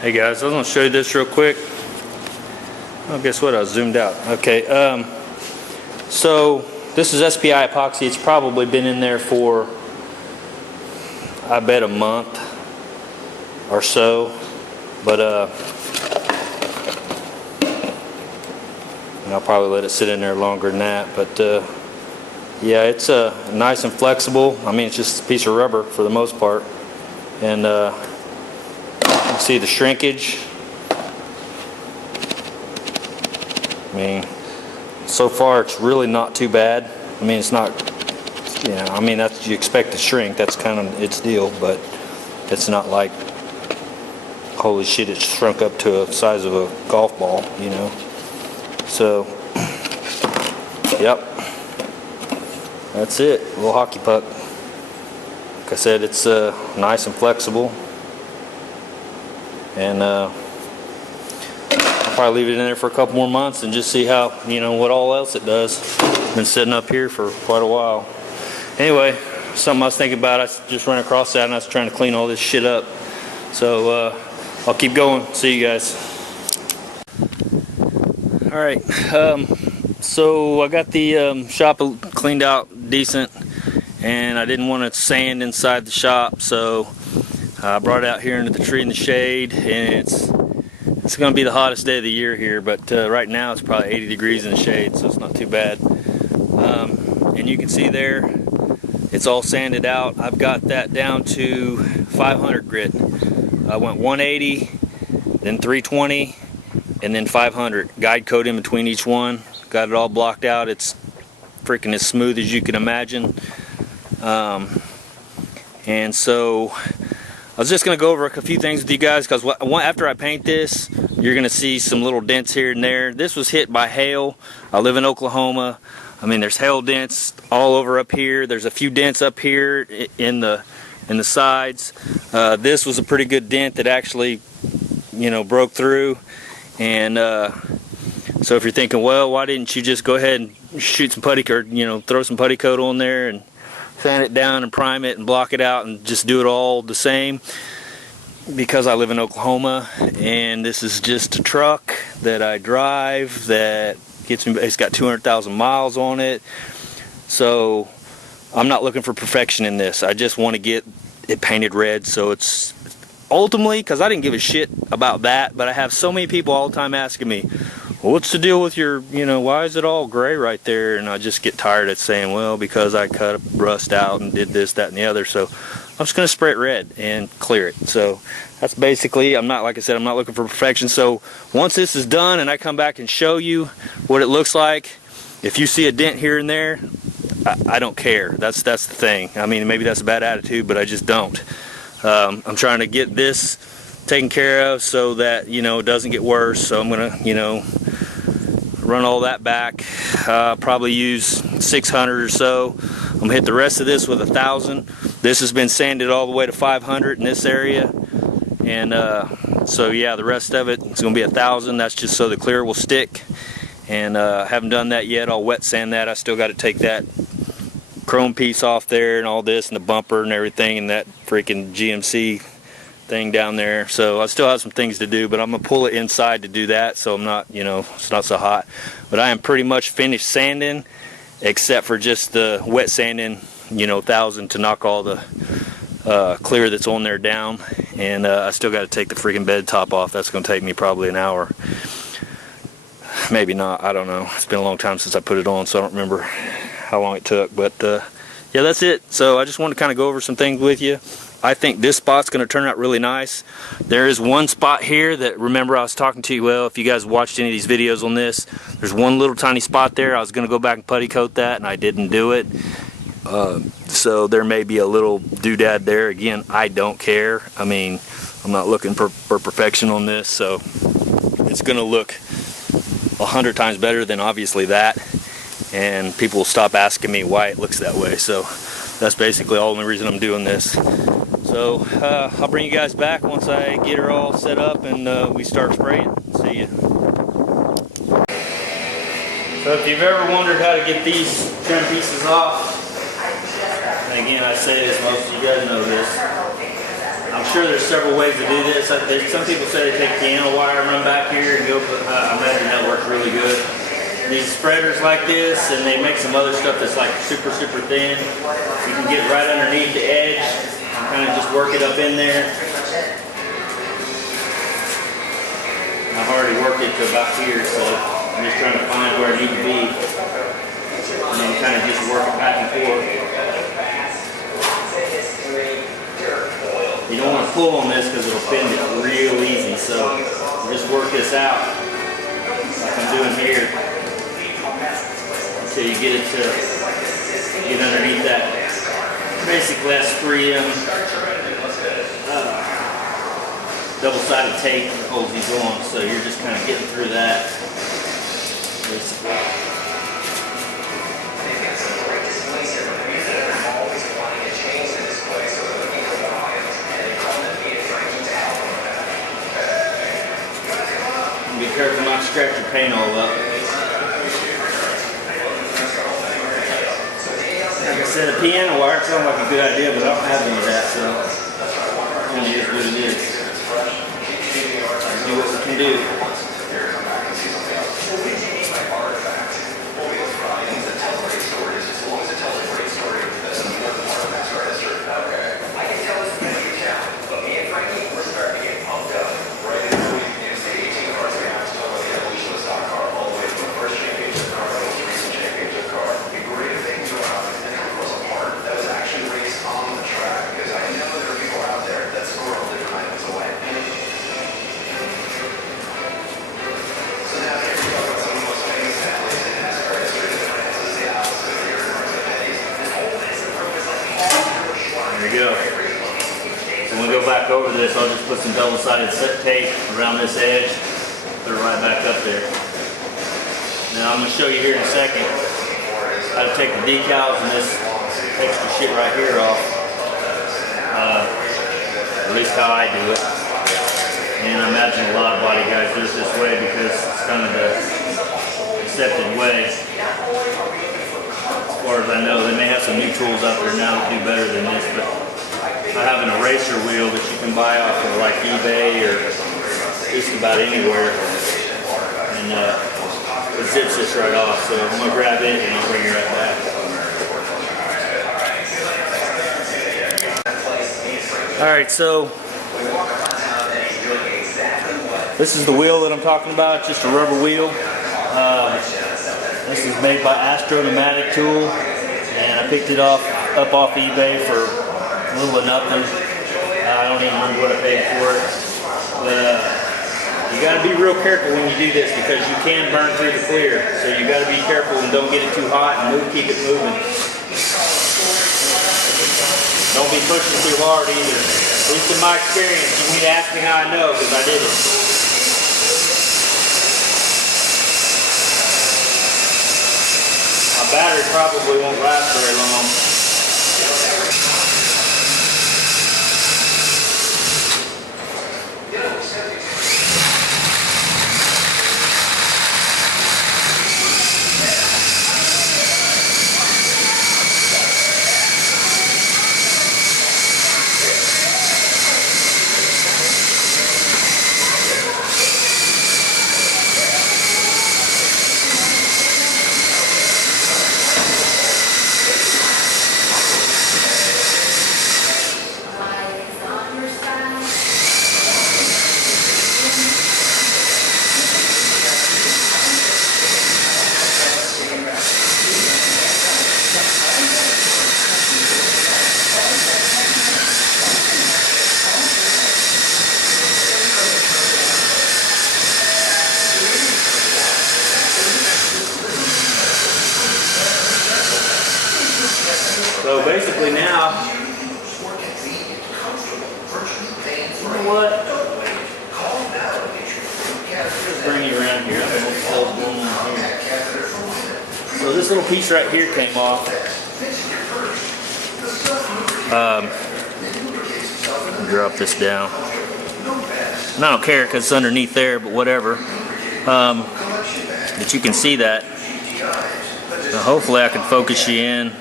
Hey guys, I was going to show you this real quick. Oh, guess what? I was zoomed out. Okay, so this is SPI epoxy. It's probably been in there for, I bet, a month or so. But and I'll probably let it sit in there longer than that. But yeah, it's nice and flexible. I mean, it's just a piece of rubber for the most part. And you can see the shrinkage. I mean, so far it's really not too bad. I mean, it's not, you know, I mean, that's, you expect to shrink. That's kind of its deal, but it's not like, holy shit, it's shrunk up to the size of a golf ball, you know. So, yep, that's it. A little hockey puck. Like I said, it's nice and flexible, and I'll probably leave it in there for a couple more months and just see how, you know, what all else it does. Been sitting up here for quite a while. Anyway, something I was thinking about, I just ran across that and I was trying to clean all this shit up. So I'll keep going. See you guys. Alright, so I got the shop cleaned out decent, and I didn't want to sand inside the shop, so I brought it out here into the tree in the shade, and it's going to be the hottest day of the year here, but right now it's probably 80 degrees in the shade, so it's not too bad. And you can see there, it's all sanded out. I've got that down to 500 grit. I went 180, then 320, and then 500. Guide coat in between each one. Got it all blocked out. It's freaking as smooth as you can imagine. And so I was just going to go over a few things with you guys, because after I paint this, you're going to see some little dents here and there. This was hit by hail. I live in Oklahoma. I mean, there's hail dents all over up here. There's a few dents up here in the sides. This was a pretty good dent that actually, you know, broke through. And so if you're thinking, well, why didn't you just go ahead and shoot some putty coat, you know, throw some putty coat on there and sand it down and prime it and block it out and just do it all the same? Because I live in Oklahoma, and this is just a truck that I drive that gets me, it's got 200,000 miles on it. So I'm not looking for perfection in this. I just want to get it painted red, so it's ultimately, because I didn't give a shit about that, but I have so many people all the time asking me, well, what's the deal with your, you know, why is it all gray right there? And I just get tired of saying, well, because I cut rust out and did this, that, and the other. So I'm just going to spray it red and clear it. So that's basically, I'm not, like I said, I'm not looking for perfection. So once this is done and I come back and show you what it looks like, if you see a dent here and there, I don't care. That's the thing. I mean, maybe that's a bad attitude, but I just don't. I'm trying to get this taken care of so that, you know, it doesn't get worse. So I'm gonna, you know, run all that back. Probably use 600 or so. I'm gonna hit the rest of this with 1,000. This has been sanded all the way to 500 in this area, and so yeah, the rest of it is gonna be 1,000. That's just so the clear will stick. And I haven't done that yet. I'll wet sand that. I still got to take that chrome piece off there and all this and the bumper and everything and that freaking GMC thing down there. So I still have some things to do, but I'm gonna pull it inside to do that, so I'm not, you know, it's not so hot. But I am pretty much finished sanding, except for just the wet sanding, you know, 1,000 to knock all the clear that's on there down. And I still got to take the freaking bed top off. That's gonna take me probably an hour, maybe not, I don't know. It's been a long time since I put it on, so I don't remember how long it took. But yeah, that's it. So I just wanted to kind of go over some things with you. I think this spot's going to turn out really nice. There is one spot here that, remember, I was talking to you, well, if you guys watched any of these videos on this, there's one little tiny spot there. I was going to go back and putty coat that, and I didn't do it. So there may be a little doodad there. Again, I don't care. I mean, I'm not looking for perfection on this, so it's going to look 100 times better than obviously that, and people will stop asking me why it looks that way. So that's basically the only reason I'm doing this. So I'll bring you guys back once I get her all set up and we start spraying. See ya. So if you've ever wondered how to get these trim pieces off, and again I say this, most of you guys know this, I'm sure there's several ways to do this. Some people say they take piano wire, run back here, and go. I imagine that works really good. These spreaders like this, and they make some other stuff that's like super thin. You can get right underneath the edge and kind of just work it up in there. I've already worked it to about here, so I'm just trying to find where I need to be, and then kind of just work it back and forth. You don't want to pull on this because it'll bend it real easy, so just work this out like I'm doing here until you get it to get underneath that. Basically that's 3M double-sided tape that holds these on, so you're just kind of getting through that basically. Be careful not to scratch your paint all up. Like I said, a piano wire sounds like a good idea, but I don't have any of that, so it only is what it is. Do what we can do. There you go. So when we go back over this, I'll just put some double-sided tape around this edge, put it right back up there. Now I'm going to show you here in a second how to take the decals and this extra shit right here off. At least how I do it. And I imagine a lot of body guys do it this way because it's kind of the accepted way. As far as I know, they may have some new tools out there now that do better than this, but I have an eraser wheel that you can buy off of like eBay or just about anywhere, and it zips this right off. So I'm gonna grab it and I'll bring it right back. All right, so this is the wheel that I'm talking about, just a rubber wheel. This is made by Astro Pneumatic Tool, and I picked it up off eBay for a little of nothing. I don't even remember what I paid for it. But you got to be real careful when you do this because you can burn through the clear. So you got to be careful and don't get it too hot and keep it moving. Don't be pushing too hard either. At least in my experience, you need to ask me how I know because I did it. My battery probably won't last very long. So basically now, you know what? Just bring you around here. I don't know what's going on here. So this little piece right here came off. Drop this down. And I don't care because it's underneath there, but whatever. But you can see that. Now hopefully I can focus you in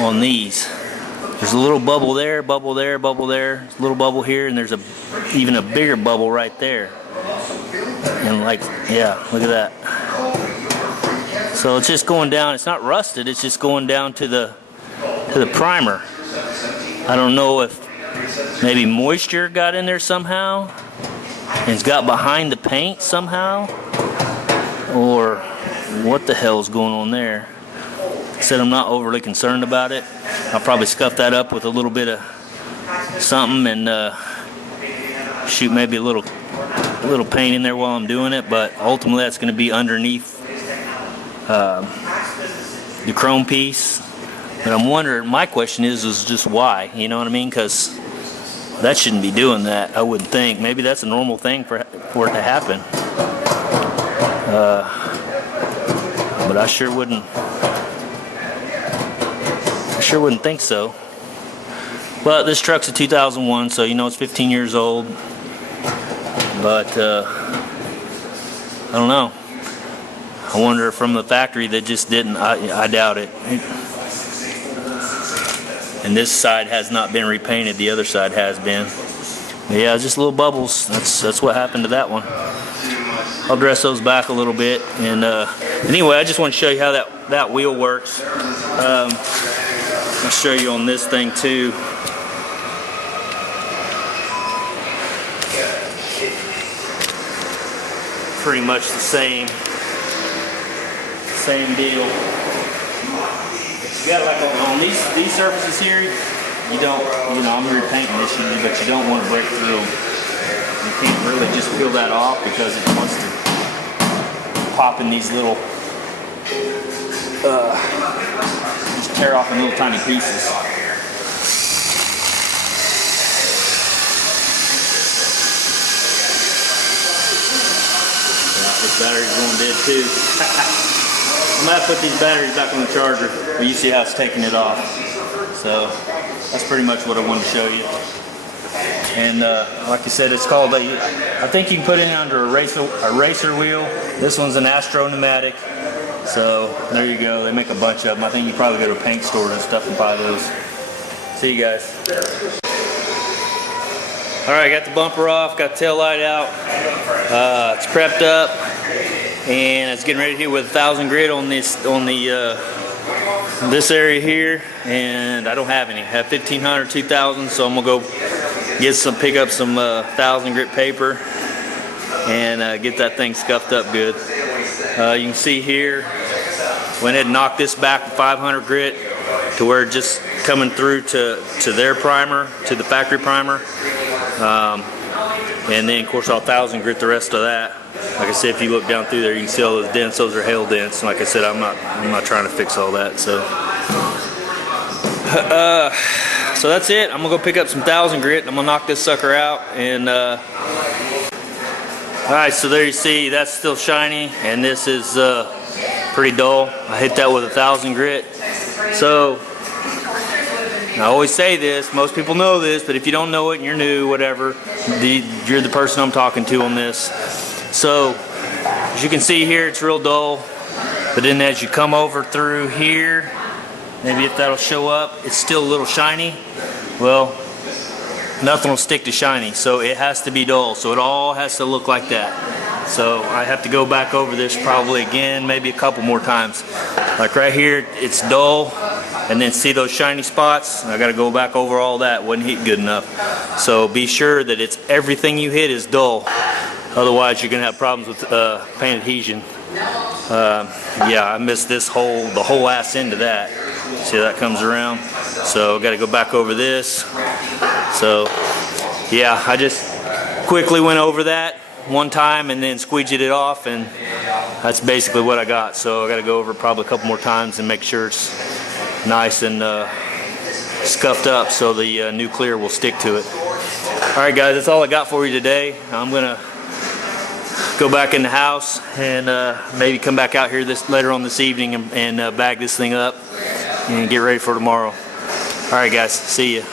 on these. There's a little bubble there, bubble there, bubble there. There's a little bubble here, and there's even a bigger bubble right there. And like, yeah, look at that. So it's just going down. It's not rusted. It's just going down to the primer. I don't know if maybe moisture got in there somehow and it's got behind the paint somehow, or what the hell's going on there. I said I'm not overly concerned about it. I'll probably scuff that up with a little bit of something and shoot maybe a little paint in there while I'm doing it, but ultimately that's going to be underneath the chrome piece. But I'm wondering, my question is just why, you know what I mean? Because that shouldn't be doing that, I wouldn't think. Maybe that's a normal thing for it to happen. But I sure wouldn't think so. But this truck's a 2001, so you know it's 15 years old. But I don't know. I wonder from the factory that just didn't. I doubt it. And this side has not been repainted. The other side has been. But yeah, just little bubbles. That's what happened to that one. I'll dress those back a little bit. And anyway, I just want to show you how that wheel works. I'll show you on this thing too. Pretty much the same deal. You got like on these surfaces here, you know, I'm repainting this usually, but you don't want to break through them. You can't really just peel that off because it wants to pop in these little, just tear off in little tiny pieces. This battery's going dead too. I'm gonna have to put these batteries back on the charger, but you see how it's taking it off. So that's pretty much what I wanted to show you. And like I said, it's called, I think you can put it under a racer wheel. This one's an Astro pneumatic. So there you go. They make a bunch of them. I think you probably go to a paint store and stuff and buy those. See you guys. All right, got the bumper off, got the tail light out. It's prepped up, and it's getting ready to hit with 1,000 grit on this area here. And I don't have any. I have 1,500, 2,000, so I'm gonna go pick up some 1,000 grit paper and get that thing scuffed up good. You can see here, went ahead and knocked this back to 500 grit to where it's just coming through to their primer, to the factory primer. And then of course I'll 1,000 grit the rest of that. Like I said, if you look down through there, you can see all those dents. Those are hail dents. And like I said, I'm not trying to fix all that. So so that's it. I'm gonna go pick up some 1,000 grit. I'm gonna knock this sucker out. And all right, so there you see that's still shiny, and this is pretty dull. I hit that with 1,000 grit. So I always say this, most people know this, but if you don't know it and you're new, whatever, you're the person I'm talking to on this. So, as you can see here, it's real dull, but then as you come over through here, maybe if that'll show up, it's still a little shiny. Well, nothing will stick to shiny, so it has to be dull, so it all has to look like that. So I have to go back over this probably again, maybe a couple more times. Like right here, it's dull, and then see those shiny spots? I gotta go back over all that, wasn't heat good enough. So be sure that it's everything you hit is dull. Otherwise you're gonna have problems with paint adhesion. Yeah, I missed the whole ass end of that. See how that comes around? So gotta go back over this. So yeah, I just quickly went over that one time and then squeegeed it off, and that's basically what I got. So I got to go over it probably a couple more times and make sure it's nice and scuffed up so the new clear will stick to it. Alright guys, that's all I got for you today. I'm gonna go back in the house and maybe come back out here later on this evening and bag this thing up and get ready for tomorrow. Alright guys, see ya.